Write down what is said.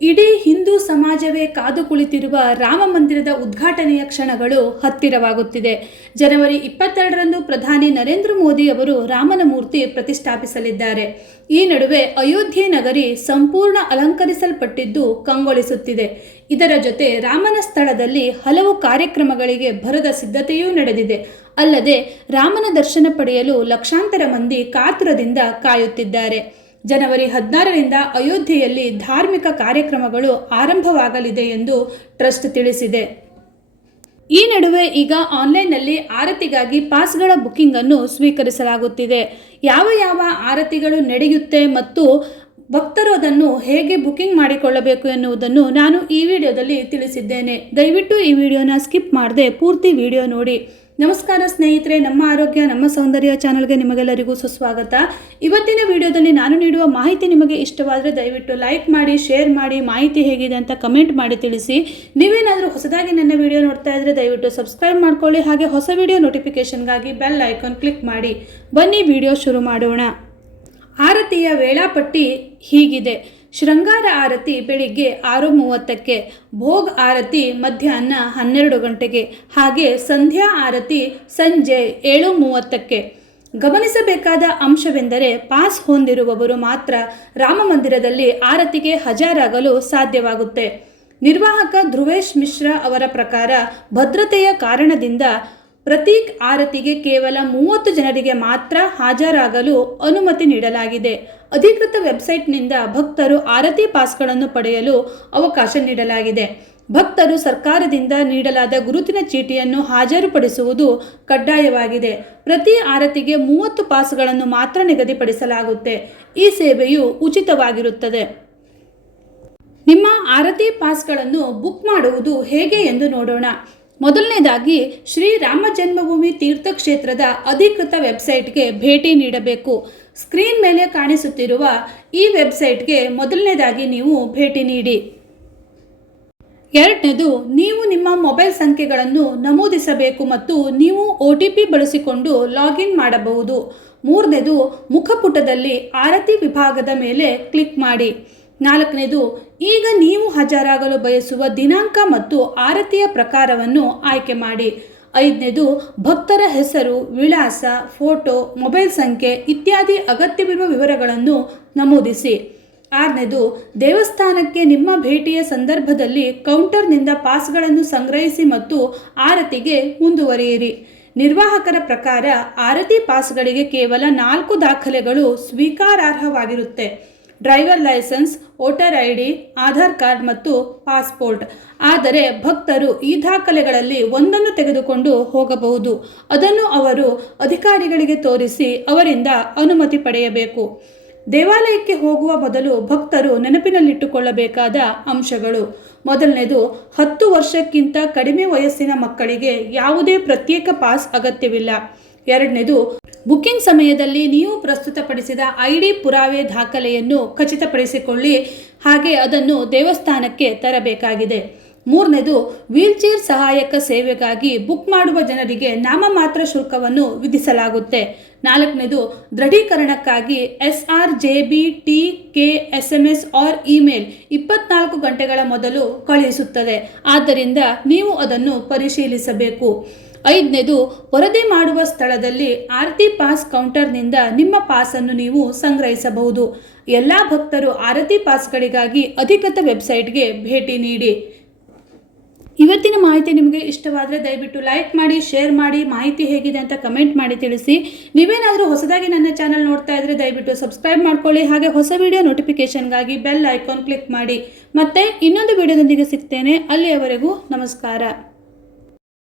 ಇಡೀ ಹಿಂದೂ ಸಮಾಜವೇ ಕಾದು ಕುಳಿತಿರುವ ರಾಮ ಮಂದಿರದ ಉದ್ಘಾಟನೆಯ ಕ್ಷಣಗಳು ಹತ್ತಿರವಾಗುತ್ತಿದೆ. ಜನವರಿ ಇಪ್ಪತ್ತೆರಡರಂದು ಪ್ರಧಾನಿ ನರೇಂದ್ರ ಮೋದಿ ಅವರು ರಾಮನ ಮೂರ್ತಿ ಪ್ರತಿಷ್ಠಾಪಿಸಲಿದ್ದಾರೆ. ಈ ನಡುವೆ ಅಯೋಧ್ಯೆ ನಗರಿ ಸಂಪೂರ್ಣ ಅಲಂಕರಿಸಲ್ಪಟ್ಟಿದ್ದು ಕಂಗೊಳಿಸುತ್ತಿದೆ. ಇದರ ಜೊತೆ ರಾಮನ ಸ್ಥಳದಲ್ಲಿ ಹಲವು ಕಾರ್ಯಕ್ರಮಗಳಿಗೆ ಭರದ ಸಿದ್ಧತೆಯೂ ನಡೆದಿದೆ. ಅಲ್ಲದೆ ರಾಮನ ದರ್ಶನ ಪಡೆಯಲು ಲಕ್ಷಾಂತರ ಮಂದಿ ಕಾತುರದಿಂದ ಕಾಯುತ್ತಿದ್ದಾರೆ. ಜನವರಿ ಹದಿನಾರರಿಂದ ಅಯೋಧ್ಯೆಯಲ್ಲಿ ಧಾರ್ಮಿಕ ಕಾರ್ಯಕ್ರಮಗಳು ಆರಂಭವಾಗಲಿದೆ ಎಂದು ಟ್ರಸ್ಟ್ ತಿಳಿಸಿದೆ. ಈ ನಡುವೆ ಈಗ ಆನ್ಲೈನ್ನಲ್ಲಿ ಆರತಿಗಾಗಿ ಪಾಸ್ಗಳ ಬುಕ್ಕಿಂಗ್ ಅನ್ನು ಸ್ವೀಕರಿಸಲಾಗುತ್ತಿದೆ. ಯಾವ ಯಾವ ಆರತಿಗಳು ನಡೆಯುತ್ತೆ ಮತ್ತು ಭಕ್ತರು ಅದನ್ನು ಹೇಗೆ ಬುಕ್ಕಿಂಗ್ ಮಾಡಿಕೊಳ್ಳಬೇಕು ಎನ್ನುವುದನ್ನು ನಾನು ಈ ವಿಡಿಯೋದಲ್ಲಿ ತಿಳಿಸಿದ್ದೇನೆ. ದಯವಿಟ್ಟು ಈ ವಿಡಿಯೋನ ಸ್ಕಿಪ್ ಮಾಡದೆ ಪೂರ್ತಿ ವಿಡಿಯೋ ನೋಡಿ. ನಮಸ್ಕಾರ ಸ್ನೇಹಿತರೆ, ನಮ್ಮ ಆರೋಗ್ಯ, ನಮ್ಮ ಸೌಂದರ್ಯ ಚಾನಲ್ಗೆ ನಿಮಗೆಲ್ಲರಿಗೂ ಸುಸ್ವಾಗತ. ಇವತ್ತಿನ ವಿಡಿಯೋದಲ್ಲಿ ನಾನು ನೀಡುವ ಮಾಹಿತಿ ನಿಮಗೆ ಇಷ್ಟವಾದರೆ ದಯವಿಟ್ಟು ಲೈಕ್ ಮಾಡಿ, ಶೇರ್ ಮಾಡಿ, ಮಾಹಿತಿ ಹೇಗಿದೆ ಅಂತ ಕಮೆಂಟ್ ಮಾಡಿ ತಿಳಿಸಿ. ನೀವೇನಾದರೂ ಹೊಸದಾಗಿ ನನ್ನ ವಿಡಿಯೋ ನೋಡ್ತಾ ಇದ್ದರೆ ದಯವಿಟ್ಟು ಸಬ್ಸ್ಕ್ರೈಬ್ ಮಾಡ್ಕೊಳ್ಳಿ, ಹಾಗೆ ಹೊಸ ವಿಡಿಯೋ ನೋಟಿಫಿಕೇಷನ್ಗಾಗಿ ಬೆಲ್ ಐಕಾನ್ ಕ್ಲಿಕ್ ಮಾಡಿ. ಬನ್ನಿ, ವಿಡಿಯೋ ಶುರು ಮಾಡೋಣ. ಆರತಿಯ ವೇಳಾಪಟ್ಟಿ ಹೀಗಿದೆ. ಶೃಂಗಾರ ಆರತಿ ಬೆಳಿಗ್ಗೆ ಆರು ಮೂವತ್ತಕ್ಕೆ ಭೋಗ್ ಆರತಿ ಮಧ್ಯಾಹ್ನ ಹನ್ನೆರಡು ಗಂಟೆಗೆ, ಹಾಗೆ ಸಂಧ್ಯಾ ಆರತಿ ಸಂಜೆ ಏಳು ಮೂವತ್ತಕ್ಕೆ ಗಮನಿಸಬೇಕಾದ ಅಂಶವೆಂದರೆ ಪಾಸ್ ಹೊಂದಿರುವವರು ಮಾತ್ರ ರಾಮ ಮಂದಿರದಲ್ಲಿ ಆರತಿಗೆ ಹಜಾರಾಗಲು ಸಾಧ್ಯವಾಗುತ್ತೆ. ನಿರ್ವಾಹಕ ಧ್ರುವೇಶ್ ಮಿಶ್ರಾ ಅವರ ಪ್ರಕಾರ ಭದ್ರತೆಯ ಕಾರಣದಿಂದ ಪ್ರತೀಕ್ ಆರತಿಗೆ ಕೇವಲ ಮೂವತ್ತು ಜನರಿಗೆ ಮಾತ್ರ ಹಾಜರಾಗಲು ಅನುಮತಿ ನೀಡಲಾಗಿದೆ. ಅಧಿಕೃತ ವೆಬ್ಸೈಟ್ನಿಂದ ಭಕ್ತರು ಆರತಿ ಪಾಸ್ಗಳನ್ನು ಪಡೆಯಲು ಅವಕಾಶ ನೀಡಲಾಗಿದೆ. ಭಕ್ತರು ಸರ್ಕಾರದಿಂದ ನೀಡಲಾದ ಗುರುತಿನ ಚೀಟಿಯನ್ನು ಹಾಜರುಪಡಿಸುವುದು ಕಡ್ಡಾಯವಾಗಿದೆ. ಪ್ರತಿ ಆರತಿಗೆ ಮೂವತ್ತು ಪಾಸ್ಗಳನ್ನು ಮಾತ್ರ ನಿಗದಿಪಡಿಸಲಾಗುತ್ತೆ. ಈ ಸೇವೆಯು ಉಚಿತವಾಗಿರುತ್ತದೆ. ನಿಮ್ಮ ಆರತಿ ಪಾಸ್ಗಳನ್ನು ಬುಕ್ ಮಾಡುವುದು ಹೇಗೆ ಎಂದು ನೋಡೋಣ. ಮೊದಲನೇದಾಗಿ ಶ್ರೀ ರಾಮ ಜನ್ಮಭೂಮಿ ತೀರ್ಥಕ್ಷೇತ್ರದ ಅಧಿಕೃತ ವೆಬ್ಸೈಟ್ಗೆ ಭೇಟಿ ನೀಡಬೇಕು. ಸ್ಕ್ರೀನ್ ಮೇಲೆ ಕಾಣಿಸುತ್ತಿರುವ ಈ ವೆಬ್ಸೈಟ್ಗೆ ಮೊದಲನೇದಾಗಿ ನೀವು ಭೇಟಿ ನೀಡಿ. ಎರಡನೇದು, ನೀವು ನಿಮ್ಮ ಮೊಬೈಲ್ ಸಂಖ್ಯೆಗಳನ್ನು ನಮೂದಿಸಬೇಕು ಮತ್ತು ನೀವು ಒ ಟಿ ಪಿ ಬಳಸಿಕೊಂಡು ಲಾಗಿನ್ ಮಾಡಬಹುದು. ಮೂರನೇದು, ಮುಖಪುಟದಲ್ಲಿ ಆರತಿ ವಿಭಾಗದ ಮೇಲೆ ಕ್ಲಿಕ್ ಮಾಡಿ. ನಾಲ್ಕನೇದು, ಈಗ ನೀವು ಹಾಜರಾಗಲು ಬಯಸುವ ದಿನಾಂಕ ಮತ್ತು ಆರತಿಯ ಪ್ರಕಾರವನ್ನು ಆಯ್ಕೆ ಮಾಡಿ. ಐದನೇದು, ಭಕ್ತರ ಹೆಸರು, ವಿಳಾಸ, ಫೋಟೋ, ಮೊಬೈಲ್ ಸಂಖ್ಯೆ ಇತ್ಯಾದಿ ಅಗತ್ಯವಿರುವ ವಿವರಗಳನ್ನು ನಮೂದಿಸಿ. ಆರನೇದು, ದೇವಸ್ಥಾನಕ್ಕೆ ನಿಮ್ಮ ಭೇಟಿಯ ಸಂದರ್ಭದಲ್ಲಿ ಕೌಂಟರ್ನಿಂದ ಪಾಸ್ಗಳನ್ನು ಸಂಗ್ರಹಿಸಿ ಮತ್ತು ಆರತಿಗೆ ಮುಂದುವರಿಯಿರಿ. ನಿರ್ವಾಹಕರ ಪ್ರಕಾರ ಆರತಿ ಪಾಸ್ಗಳಿಗೆ ಕೇವಲ ನಾಲ್ಕು ದಾಖಲೆಗಳು ಸ್ವೀಕಾರಾರ್ಹವಾಗಿರುತ್ತೆ. Driver licence, voter I D Aadhaar card ಮತ್ತು ಪಾಸ್ಪೋರ್ಟ್. ಆದರೆ ಭಕ್ತರು ಈ ದಾಖಲೆಗಳಲ್ಲಿ ಒಂದನ್ನು ತೆಗೆದುಕೊಂಡು ಹೋಗಬಹುದು. ಅದನ್ನು ಅವರು ಅಧಿಕಾರಿಗಳಿಗೆ ತೋರಿಸಿ ಅವರಿಂದ ಅನುಮತಿ ಪಡೆಯಬೇಕು. ದೇವಾಲಯಕ್ಕೆ ಹೋಗುವ ಬದಲು ಭಕ್ತರು ನೆನಪಿನಲ್ಲಿಟ್ಟುಕೊಳ್ಳಬೇಕಾದ ಅಂಶಗಳು. ಮೊದಲನೇದು, ಹತ್ತು ವರ್ಷಕ್ಕಿಂತ ಕಡಿಮೆ ವಯಸ್ಸಿನ ಮಕ್ಕಳಿಗೆ ಯಾವುದೇ ಪ್ರತ್ಯೇಕ ಪಾಸ್ ಅಗತ್ಯವಿಲ್ಲ. ಎರಡನೇದು ಬುಕ್ಕಿಂಗ್ ಸಮಯದಲ್ಲಿ ನೀವು ಪ್ರಸ್ತುತಪಡಿಸಿದ ಐ ಡಿ ಪುರಾವೆ ದಾಖಲೆಯನ್ನು ಖಚಿತಪಡಿಸಿಕೊಳ್ಳಿ, ಹಾಗೆ ಅದನ್ನು ದೇವಸ್ಥಾನಕ್ಕೆ ತರಬೇಕಾಗಿದೆ. ಮೂರನೇದು, ವೀಲ್ಚೇರ್ ಸಹಾಯಕ ಸೇವೆಗಾಗಿ ಬುಕ್ ಮಾಡುವ ಜನರಿಗೆ ನಾಮಮಾತ್ರ ಶುಲ್ಕವನ್ನು ವಿಧಿಸಲಾಗುತ್ತೆ. ನಾಲ್ಕನೇದು, ದೃಢೀಕರಣಕ್ಕಾಗಿ S R J B T K S M S R email ಇಪ್ಪತ್ನಾಲ್ಕು ಗಂಟೆಗಳ ಮೊದಲು ಕಳುಹಿಸುತ್ತದೆ. ಆದ್ದರಿಂದ ನೀವು ಅದನ್ನು ಪರಿಶೀಲಿಸಬೇಕು. ಐದನೇದು, ವರದಿ ಮಾಡುವ ಸ್ಥಳದಲ್ಲಿ ಆರತಿ ಪಾಸ್ ಕೌಂಟರ್ನಿಂದ ನಿಮ್ಮ ಪಾಸನ್ನು ನೀವು ಸಂಗ್ರಹಿಸಬಹುದು. ಎಲ್ಲ ಭಕ್ತರು ಆರತಿ ಪಾಸ್ಗಳಿಗಾಗಿ ಅಧಿಕೃತ ವೆಬ್ಸೈಟ್ಗೆ ಭೇಟಿ ನೀಡಿ. ಇವತ್ತಿನ ಮಾಹಿತಿ ನಿಮಗೆ ಇಷ್ಟವಾದರೆ ದಯವಿಟ್ಟು ಲೈಕ್ ಮಾಡಿ, ಶೇರ್ ಮಾಡಿ, ಮಾಹಿತಿ ಹೇಗಿದೆ ಅಂತ ಕಮೆಂಟ್ ಮಾಡಿ ತಿಳಿಸಿ. ನೀವೇನಾದರೂ ಹೊಸದಾಗಿ ನನ್ನ ಚಾನಲ್ ನೋಡ್ತಾ ಇದ್ದರೆ ದಯವಿಟ್ಟು ಸಬ್ಸ್ಕ್ರೈಬ್ ಮಾಡ್ಕೊಳ್ಳಿ. ಹಾಗೆ ಹೊಸ ವಿಡಿಯೋ ನೋಟಿಫಿಕೇಷನ್ಗಾಗಿ ಬೆಲ್ ಐಕಾನ್ ಕ್ಲಿಕ್ ಮಾಡಿ. ಮತ್ತೆ ಇನ್ನೊಂದು ವಿಡಿಯೋದೊಂದಿಗೆ ಸಿಗ್ತೇನೆ. ಅಲ್ಲಿಯವರೆಗೂ ನಮಸ್ಕಾರ.